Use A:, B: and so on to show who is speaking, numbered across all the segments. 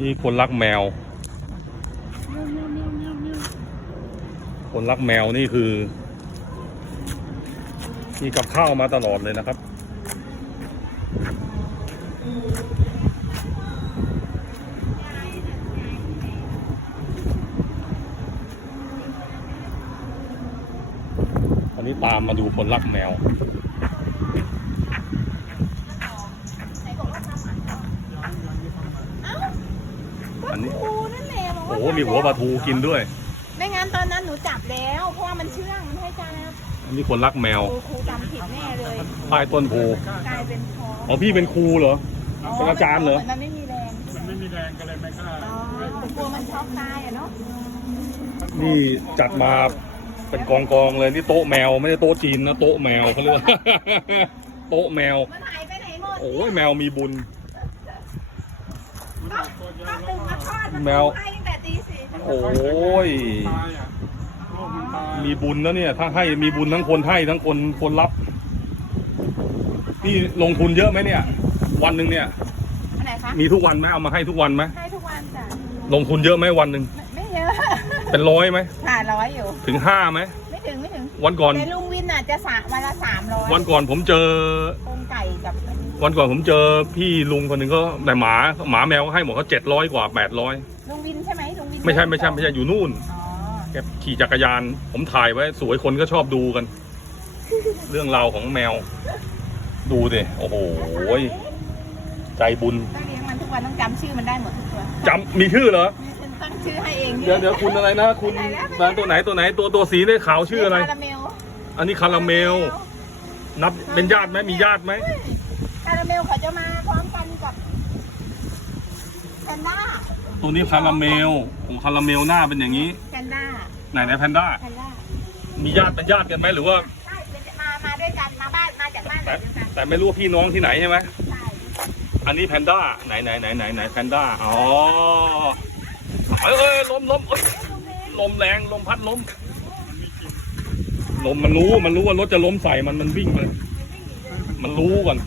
A: นี่คนรักแมว คนรักแมวนี่คือมีกับข้าวมาตลอดเลยนะครับวันนี้ตามมาดูคนรักแมว อันนี้
B: ครูนั่นแหละบอก
A: โอ้
B: ว่า
A: โหมีหัวปลาทูกินด้วย
B: ไม่งั้นตอนนั้นหนูจับแล้ว เพราะว่ามันเชื่องมันให้จับ
A: อันนี้คนรักแมว
B: ครูครูจำผิดแน่เลย
A: ใต้ต้นโพ
B: กลายเป็นท้อง
A: อ๋อพี่เป็นครูเหรอ เป็นอาจารย์เหรอ
B: มันไม่มีแรง
C: ไม่มีแรงก็เลยไม่กล้า
B: อ๋อกลัวมันช็อกตายอะเนาะ
A: นี่จัดมาเป็นกองกองๆเลยนี่โต๊ะแมวไม่ได้โต๊ะจีนนะโต๊ะแมวเขาเรียกว่า โต๊ะแมว
B: มันหายไปไหนหมด
A: โอ้ยแมวมีบุญ
B: ก็ก็ตื่นมาทอดมัน
A: แมว
B: ให้ตั้งแต่ตีสี่
A: โอ้ย
C: ตายอะโลกมันตาย
A: มีบุญนะเนี่ย ถ้าให้มีบุญทั้งคนให้ทั้งคนคนรับ นี่ลงทุนเยอะไหมเนี่ย วันหนึ่งเนี่ย
B: อันไหนคะ
A: มีทุกวันไหมเอามาให้ทุกวันไหม
B: ให้ทุกวันจ้ะ
A: ลงทุนเยอะไหมวันหนึ่ง
B: ไม่ไม่เยอะ
A: เป็นร้อยไหม
B: ค่ะร้อยอยู่
A: ถึงห้าไหม
B: ไม่ถึงไม่ถึง
A: วันก่อน
B: แต่ลุงวินอะจะสามวันละสามร้อย
A: วันก่อนผมเจอ
B: โครงไก่กับ
A: วันก่อนผมเจอพี่ลุงคนหนึ่งก็แต่หมาหมาแมวก็ให้หมดเขาเจ็ดร้อยกว่าแปดร้อย
B: ลุงวินใช่ไหมลุงวิน
A: ไม่ใช่ไม่ใช่ไม่ใช่อยู่นู่น
B: อ๋อ
A: แกขี่จักรยาน ผมถ่ายไว้ สวยคนก็ชอบดูกัน เรื่องราวของแมว ดูดิโอ้โหใจบุญ
B: ต้องเลี้ยงมันทุกวันต้องจำชื่อมันได้หมดทุกตัว
A: จำมีชื่อเหรอ
B: มีคนตั้งชื่อให้เอง
A: เดี๋ยวเดี๋ยวคุณอะไรนะ คุณร้านตัวไหนตัวไหน ตัวตัวสีเนี่ยขาวชื่ออะไร
B: คาราเมล
A: อันนี้คาราเมล นับเป็นญาติไหมมีญาติไหม
B: คาราเมลเขาจะมาพร้อมกันกับแพนด้า
A: ตัวนี้คาราเมลของคาราเมลหน้าเป็นอย่างนี้
B: แพนด้า
A: ไหนไหนแพนด้า
B: แพนด้า
A: มีญาติเป็นญาติกันไหมหรือว่า
B: ใช่เป็นมามาด้วยกันมาบ้านมาจากบ้านไหน
A: แต่
B: ด้วยกัน
A: แต่ไม่รู้ว่าพี่น้องที่ไหนใช่ไหม
B: ใช่
A: อันนี้แพนด้าไหนไหนไหนไหนไหนแพนด้าอ๋อเอ้ยเอ้ยลมลมเอ้ยลมแรงลมพัดลมลมมันรู้มันรู้ว่ารถจะล้มใส่มันมันวิ่งเลยมันรู้ก่อน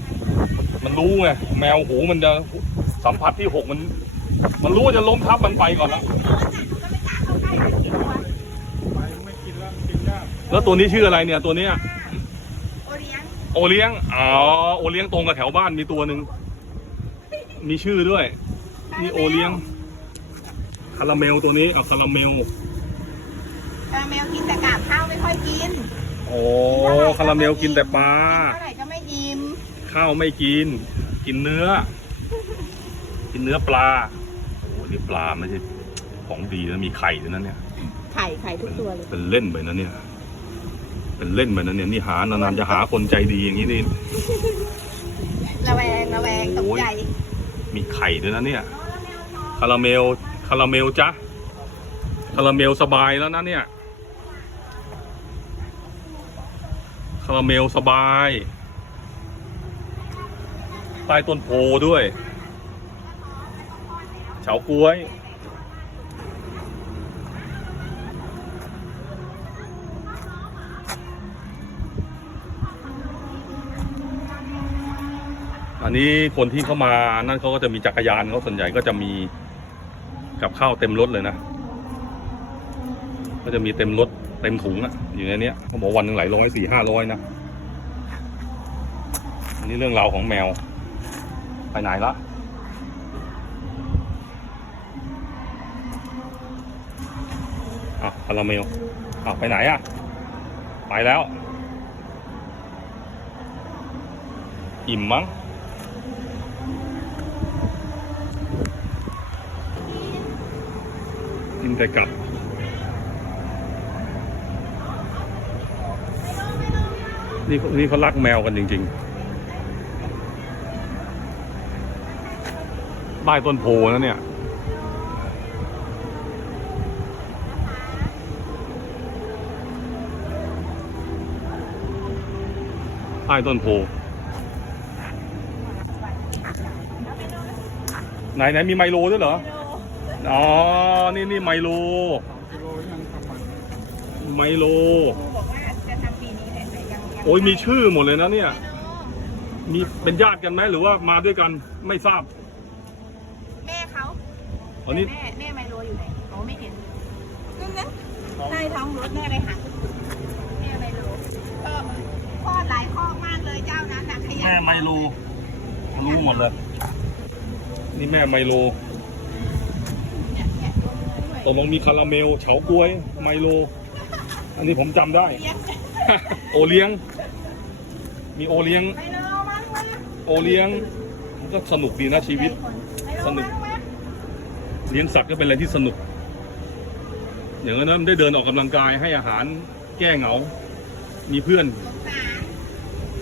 A: มันรู้ไงแมวหูมันจะสัมผัสที่หกมัน มันรู้ว่าจะล้มทับมันไปก่อนแล้ว
C: ไปไม่กินแล้วกินยาก
A: แล้วตัวนี้ชื่ออะไรเนี่ยตัวเนี้ย
B: โอเลี้ยง
A: โอเลี้ยง อ๋อ โอเลี้ยงตรงกับแถวบ้านมีตัวหนึ่ง มีชื่อด้วย นี่โอเลี้ยง คาราเมลตัวนี้เอาคาราเมล
B: คาราเมลกินแต่กาบข้าวไม่ค่อยกิน
A: โอ้ คาราเมลกินแต่ปลา
B: เท่าไหร่ก็ไม่ยิ้ม
A: ข้าวไม่กิน กินเนื้อ กินเนื้อปลาโอ้ นี่ปลาไม่ใช่ของดีนะมีไข่ด้วยนะเนี่ย
B: ไข่ไข่ทุกตัวเลย
A: เป็นเล่นไปนะเนี่ย เป็นเล่นไปนะเนี่ยนี่หานานๆจะหาคนใจดีอย่างนี้นี่
B: ระแวงระแวงตกใจ
A: มีไข่ด้วยนะเนี่ยคาราเมลคาราเมลจ้ะคาราเมลสบายแล้วนะเนี่ยคาราเมลสบายใต้ต้นโพด้วย เฉาก้วยอันนี้คนที่เข้ามานั่นเขาก็จะมีจักรยานเขาส่วนใหญ่ก็จะมีกับข้าวเต็มรถเลยนะ ก็จะมีเต็มรถเต็มถุงอะอยู่ในนี้เขาบอกวันหนึ่งหลายร้อยสี่ห้าร้อยนะ อันนี้เรื่องราวของแมว ไปไหนละ อะคาราเมลอะไปไหนอะ ไปแล้ว อิ่มมั้งกินแต่กลับนี่นี่เขารักแมวกันจริงๆใต้ต้นโพนะเนี่ย ต้ต้นโพไหนไหนมีไมโลด้วยเหรอ อ๋อ นี่นี่ไมโล
C: กิโลยังทำมัน
A: ไมโล
B: ครูบอกว่าจะทำปีนี้แต่ยังยัง
A: โอ้ยมีชื่อหมดเลยนะเนี่ย มีเป็นญาติกันไหมหรือว่ามาด้วยกันไม่ทราบ
B: แม่เขา
A: ออันนี้
B: แม่แม่ไมโลอยู่ไหนโอ้ไม่เห็นนั่นนะใต้ท้องรถแม่เลยค่ะแม่ไมโลก็คลอดหลายข้อ
A: แม่ไมโล รู้หมดเลย นี่แม่ไมโล
B: เนี่ยเนี่ยตัวเนื้อด้วย
A: ตกลงมีคาราเมล เฉาก๊วย ไมโล อันนี้ผมจำได้
B: เลี้ยง
A: โอเลี้ยง มีโอเลี้ยง
B: ไมโลมาลูกมา
A: โอเลี้ยง มันก็สนุกดีนะชีวิต
B: ไมโล
A: สนุก
B: มาลูกมา
A: เลี้ยงสัตว์ก็เป็นอะไรที่สนุก อย่างนั้นได้เดินออกกำลังกายให้อาหารแก้เหงา มีเพื่อน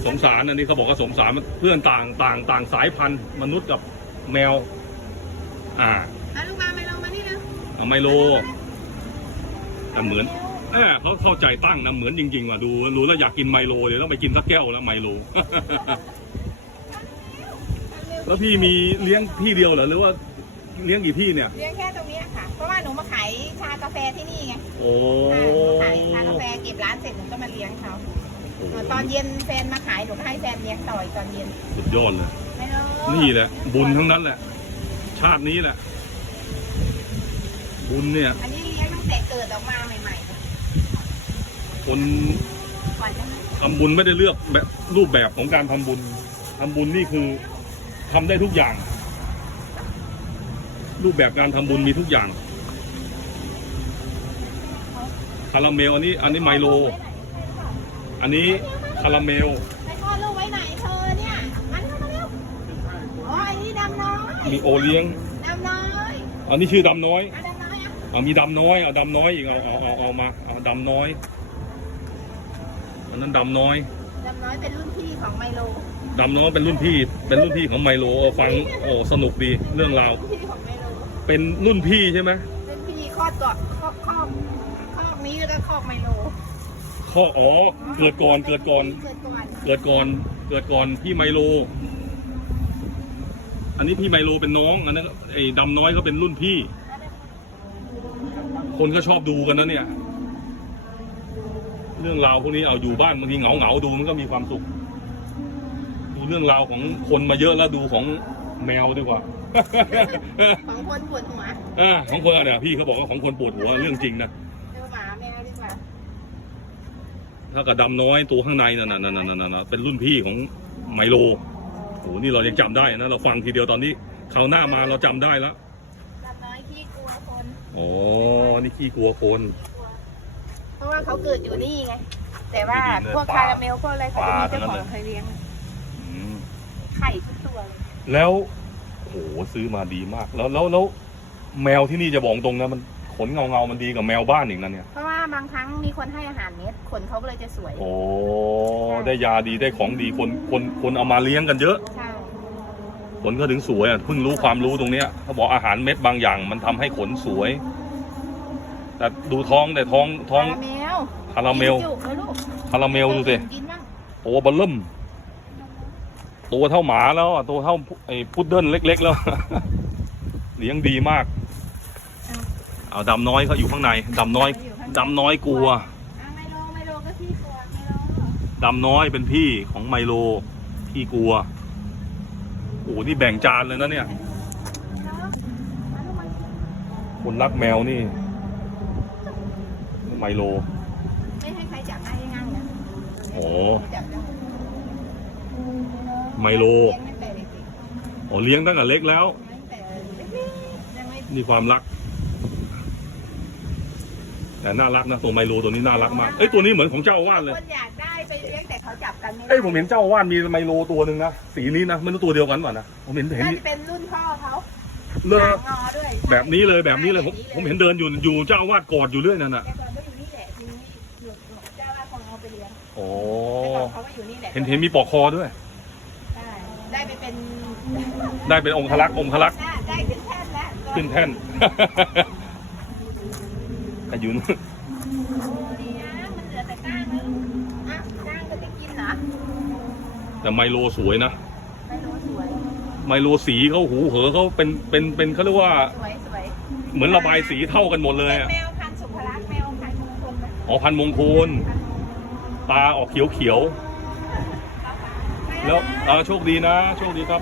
B: สงสาร
A: สงสารอันนี้เขาบอกว่าสงสารเพื่อนต่างต่างต่างสายพันธุ์มนุษย์กับแมว อ่า
B: เอาลูกมาไมโลมานี่นะ
A: เอาไมโลแต่เหมือนเออเขาเข้าใจตั้งนะเหมือนจริงๆว่ะดูรู้แล้วอยากกินไมโลเดี๋ยวต้องไปกินสักแก้วแล้วไมโลแล้วพี่มีเลี้ยงที่เดียวเหรอหรือว่าเลี้ยงกี่ที่เนี่ย
B: เลี้ยงแค่ตรงเนี้ยค่ะ เพราะว่าหนูมาขายชากาแฟที่นี่ไง
A: โอ้
B: ขายชากาแฟเก็บร้านเสร็จหนูก็มาเลี้ยงเขาเออ ตอนเย็นแฟนมาขายหนูก็ให้แฟนเลี้ยงต่อยตอนเย็น
A: สุดยอดเลย
B: ไม่รู้
A: นี่แหละ บุญทั้งนั้นแหละ ชาตินี้แหละ บุญเนี่ย
B: อันนี้เลี้ยงตั้งแต่เกิดออกมาใหม่
A: คน
B: ๆก่อนจะมา
A: ทำบุญไม่ได้เลือกแบบรูปแบบของการทำบุญทำบุญนี่คือทำได้ทุกอย่าง รูปแบบการทำบุญมีทุกอย่างคาราเมลอันนี้ อันนี้ไมโล อันนี้คาราเมล
B: ไปคลอดลูกไว้ไหนเธอเนี่ยมันเข้ามาเร็วอ๋อไอ้นี่ดำน้อย
A: มีโอเลี้ยง
B: ดำน้อย
A: อันนี้ชื่อดำน้อย
B: อะดำน้อยอะ
A: เอามีดำน้อยเอาดำน้อยอีกเอาเอาเอาเอามาเอาดำน้อย อันนั้นดำน้อย
B: ดำน้อยเป็นรุ่นพี่ของไมโล
A: ดำน้อยเป็นรุ่นพี่ เป็นรุ่นพี่ของไมโลโอ้ฟังโอ้สนุกดีเรื่องราว
B: รุ่นพี่ของไมโล
A: เป็นรุ่นพี่ใช่ไหม
B: รุ่นพี่คลอดก่อนคลอดคลอดคลอดนี้แล้วก็คลอดไมโล
A: ข้ออ๋อเกิดก่อนเกิดก่อน
B: เกิดก่อน
A: เกิดก่อนเกิดก่อนพี่ไมโล อันนี้พี่ไมโลเป็นน้องอันนั้นก็ไอ้ดำน้อยเขาเป็นรุ่นพี่ คนก็ชอบดูกันนะเนี่ย เรื่องราวพวกนี้เอาอยู่บ้านบางทีเหงาเหงาๆดูมันก็มีความสุขดูเรื่องราวของคนมาเยอะแล้วดูของแมวดีกว่า
B: ของคนปวดหัว
A: อ่าของคนอะเนี่ยพี่เขาบอกว่าของคนปวดหัวเรื่องจริงนะ
B: เดูหมาแมวดีกว่า
A: ถ้ากับดำน้อยตัวข้างในนั่นน่ะนั่นน่ะนั่นน่ะนั่นน่ะเป็นรุ่นพี่ของไมโลโอ้โหนี่เรายังจำได้นะเราฟังทีเดียวตอนนี้คราวหน้ามาเราจำได้แล้ว
B: ดำน้อยขี้กลัวคน
A: อ๋อนี่ขี้กลัวคน
B: เพราะว่าเขาเกิดอยู่นี่ไง แต่ว่า
A: ดีๆเลย
B: พวก
A: ปลา
B: คาราเมลพวกอะไรเขาจะมีเจ้า
A: ปลาทั้ง
B: ข
A: นั้
B: อนง
A: เลย
B: เคยเลี้ยง
A: อืม
B: ไข่ทุกตัวเลย
A: แล้วโอ้โหซื้อมาดีมาก แล้วแล้วแล้วแมวที่นี่จะบอกตรงนะมันขนเงาเงาๆมันดีกับแมวบ้านอีกนะเนี่ย
B: เพราะว่าบางครั้งมีคนให้อาหารเม็ดขนเขาก็เลยจะสวย
A: โอ้ได้ยาดีได้ของดีคนคนคนเอามาเลี้ยงกันเยอะ
B: ใช่
A: ขนก็ถึงสวยอะเพิ่งรู้ความรู้ตรงเนี้ยเขาบอกอาหารเม็ดบางอย่าง มันทำให้ขนสวย แต่ดูท้องแต่ท้องท้อง
B: คาราเมล
A: คาราเมล
B: กินจุกเลยลูก
A: คาราเมลดูสิ
B: กินบ้าง
A: ตัวเบลเริ่มตัวเท่าหมาแล้วอะตัวเท่าไอ้พุดเดิ้ลเล็ก ๆ แล้ว เลี้ยงดีมาก เอาดำน้อยเขาอยู่ข้างในดำน้อยดำน้อยกลัว
B: อะไมโลไมโลก็ขี้กลัวไมโล
A: ดำน้อยเป็นพี่ของไมโลที่กลัวโอ้โหนี่แบ่งจานเลยนะเนี่ย
B: เนาะมาลูกมา
A: คนรักแมวนี่ไมโล
B: ไม่ให้ใครจับได้ง่ายๆนะ
A: โอ้
B: จับได้
A: ไมโล
B: เลี้ยงตั้งแต่เด็ก
A: อ๋อเลี้ยงตั้งแต่เล็กแล้ว
B: ๆตั้งแต่เล็กๆยังไม่
A: นี่ความรัก แต่น่ารักนะตัวไมโลตัวนี้น่ารักมากเอ้ยตัวนี้เหมือนของเจ้าอาวาดเลย
B: คนอยากได้ไปเลี้ยงแต่เขาจับกันไม่ได้
A: เอ้ยผมเห็นเจ้าอาวาดมีไมโลตัวหนึ่งนะสีนี้นะไม่รู้ตัวเดียวกันป่ะนะผมเห็นเห็น
B: น่าจะเป็นรุ่นพ่อเขา
A: เลอ
B: หางงอด้วย
A: แบบนี้เลยแบบนี้เลยผมผมเห็นเดินอยู่อยู่เจ้าอาวาดกอดอยู่เรื่อยนั่นน่ะ
B: แต่ก่อนก็อยู่นี่แหละทีนี้หยุดเจ้าว่าคงเอาไปเลี้ยง
A: โอ้
B: แต่ก่อนเขาก็อยู่นี่แหละ
A: เห็นเห็นมีปลอกคอด้วย
B: ได้ได้ไปเป็น
A: ได้เป็นองคลักษ์องคลักษ์
B: ได้ได้ขึ้นแท่นแล้ว
A: ขึ้นแท่น อายุนู่น
B: โอ้ดีนะมันเหลือแต่ก้างนะอะก้างก็ไม่กินเหรอ
A: แต่ไมโลสวยนะ
B: ไม่รู้สวย
A: ไมโลสีเขาหูเหอเขาเป็นเป็นเป็นเขาเรียกว่า
B: สวยสวย
A: เหมือนระบายสีเท่ากันหมดเลย
B: เป็น
A: อะ
B: แมวพันธุ์สุภลักษณ์แมวพันธุ์มงคลนะ
A: อ๋อพันมงคลตาออกเขียวเขียวๆแล้วเอ่อโชคดีนะ โชคดีครับ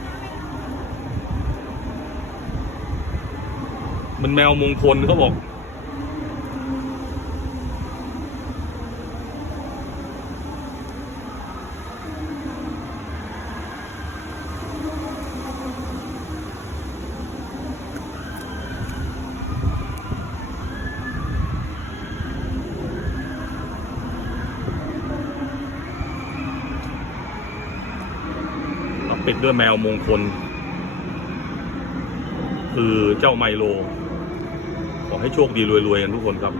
A: มันแมวมงคลเขาบอก ด้วยแมวมงคล คือเจ้าไมโล ขอให้โชคดีรวยๆกันทุกคนครับ